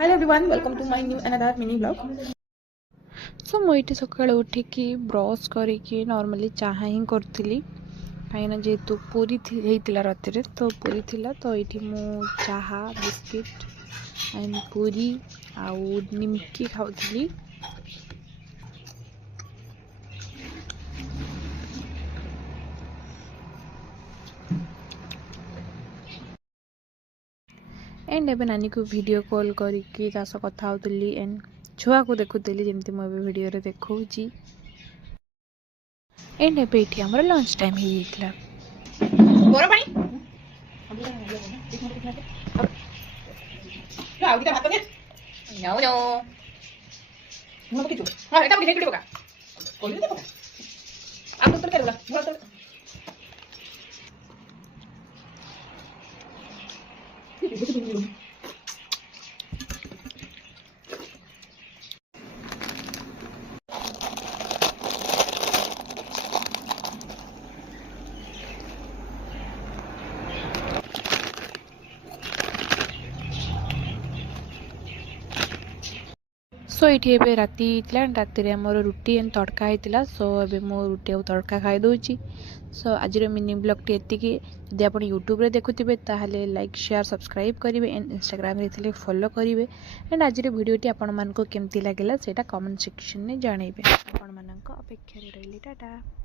Hello everyone, welcome to my new another mini vlog. सो मुझे सकाଳେ उठिकी brush करिकी normally चाहा ही करी कहीं जेहेतु पूरी होता राति तो पूरी थिला तो ये मु चाहा बिस्किट एंड पूरी आउ निमकी खाऊली। एंड एबे नानी को वीडियो कॉल करिकी कथा होली एंड छुआ को देखुली जमी मुझे वीडियो रे देखौची। एंड एबे ये हमर लंच टाइम ही जाइतला। गरम पानी आउ दिटा भात दे नो नो मु पके छु हां एटा पके पका कोली दे पका आप तो कर बोला बोला तो सो ये राति राति आमर रुटी एंड तड़का होता सो ए मो रुटी और तड़का खाई दूची। सो आज मिनी ब्लॉग टी एतिकी जदि आप यूट्यूब रे देखुथिबे ताहले लाइक शेयर सब्सक्राइब करेंगे एंड इंस्टाग्राम रे फॉलो करेंगे एंड आज वीडियोटी आपण मानको केमती लागला सेटा कमेंट सेक्शन में जानइबे। आपण मानक अपेक्षा रे रहिली टाटा।